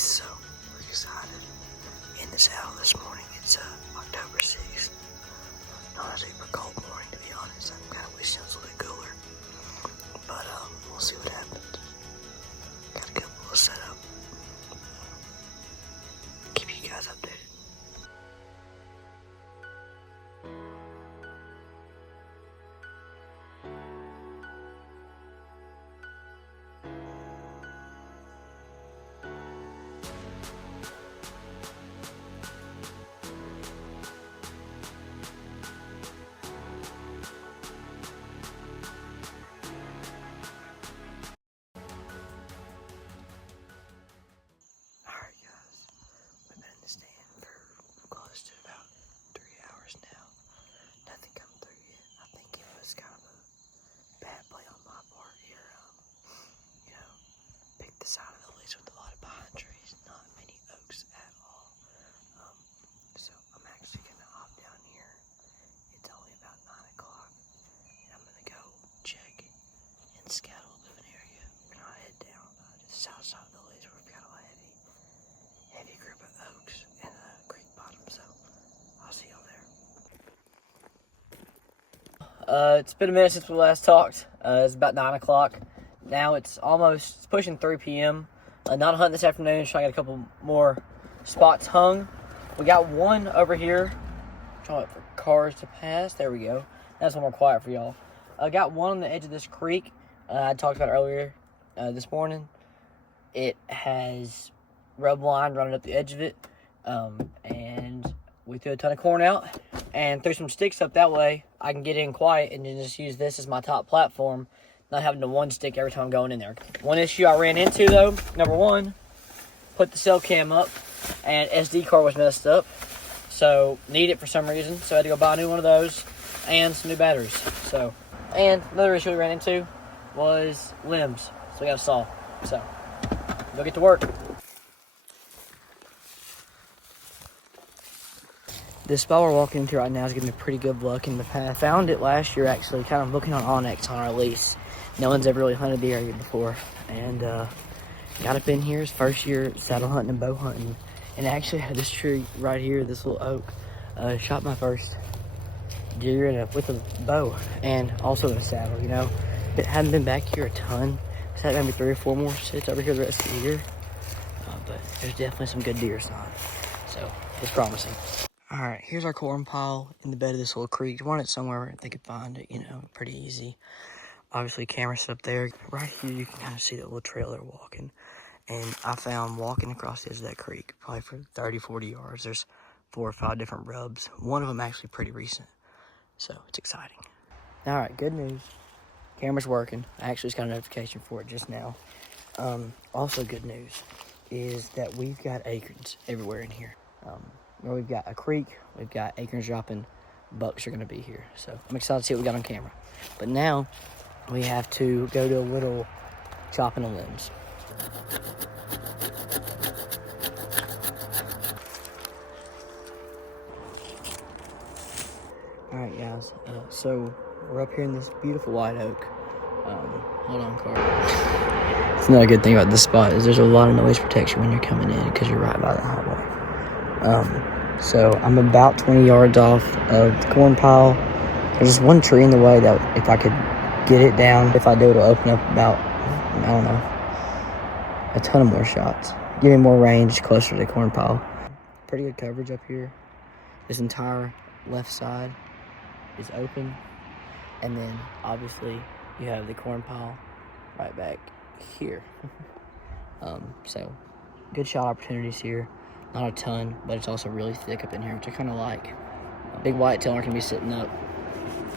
so excited. In the saddle this morning. It's October 6th. Not a super cold morning, to be honest. I'm kind of wishing it was a little bit cooler. But we'll see what happens. Got a good little setup. Keep you guys updated. Alright guys, we've been in the stand for close to about 3 hours now. Nothing come through yet. I think it was kind of a bad play on my part here. Picked the side of the leaves with a lot of pine trees, not many oaks at all. So I'm actually gonna hop down here. It's only about 9 o'clock, and I'm gonna go check and scout a little bit of an area. We're gonna head down to the south side of the leaves where we've got a heavy group of oaks and a creek bottom. So I'll see y'all there. It's been a minute since we last talked. It's about 9 o'clock. Now it's pushing 3 p.m. Not hunting this afternoon, trying to get a couple more spots hung. We got one over here. Trying for cars to pass. There we go. That's a little more quiet for y'all. I got one on the edge of this creek. I talked about earlier this morning. It has rub line running up the edge of it. And we threw a ton of corn out and threw some sticks up that way. I can get in quiet and then just use this as my top platform, not having to one stick every time I'm going in there. One issue I ran into though, number one, put the cell cam up and SD card was messed up. So need it for some reason. So I had to go buy a new one of those and some new batteries. So, and another issue we ran into was limbs. So we got a saw. So go get to work. This spot we're walking into right now is giving me pretty good luck in the past. I found it last year actually, kind of looking on Onyx on our lease. No one's ever really hunted the area before. And got up in here, it's first year saddle hunting and bow hunting. And actually had this tree right here, this little oak, shot my first deer with a bow and also in a saddle, you know. But hadn't been back here a ton. Just had maybe 3 or 4 more sits over here the rest of the year. But there's definitely some good deer sign. So it's promising. All right, here's our corn pile in the bed of this little creek. You want it somewhere they could find it, you know, pretty easy. Obviously, camera set up there. Right here, you can kind of see that little trail they're walking. And I found walking across the edge of that creek, probably for 30, 40 yards, there's 4 or 5 different rubs. One of them actually pretty recent. So it's exciting. All right, good news. Camera's working. I actually just got a notification for it just now. Also good news is that we've got acorns everywhere in here. Where we've got a creek, we've got acorns dropping, bucks are gonna be here. So I'm excited to see what we got on camera. But now we have to go to a little chopping of limbs. All right, guys, so we're up here in this beautiful white oak. Hold on, car. It's another good thing about this spot is there's a lot of noise protection when you're coming in because you're right by the highway. So I'm about 20 yards off of the corn pile. There's just one tree in the way that if I could get it down, if I do, it'll open up about, I don't know, a ton of more shots. Give me more range closer to the corn pile. Pretty good coverage up here. This entire left side is open. And then obviously you have the corn pile right back here. So good shot opportunities here. Not a ton, but it's also really thick up in here, which I kind of like. A big whitetail aren't going to be sitting up,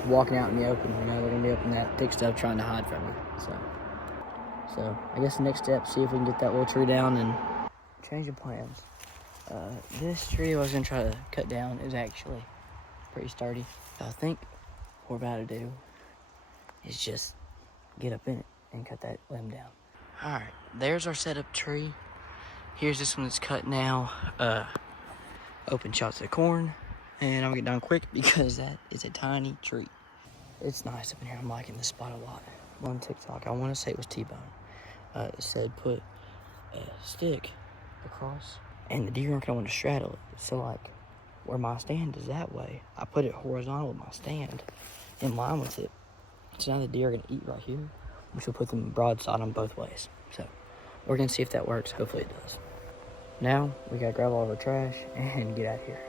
walking out in the open. You know, they're going to be up in that thick stuff trying to hide from me. So I guess the next step, see if we can get that little tree down and change of plans. This tree I was going to try to cut down is actually pretty sturdy. I think what we're about to do is just get up in it and cut that limb down. All right, there's our setup tree. Here's this one that's cut now. Open shots of corn. And I'm gonna get down quick because that is a tiny tree. It's nice up in here. I'm liking this spot a lot. On TikTok, I want to say it was T-Bone. It said put a stick across, and the deer aren't gonna want to straddle it. So like, where my stand is that way, I put it horizontal with my stand, in line with it. So now the deer are gonna eat right here, which will put them broadside on both ways. So we're gonna see if that works. Hopefully it does. Now we gotta grab all of our trash and get out of here.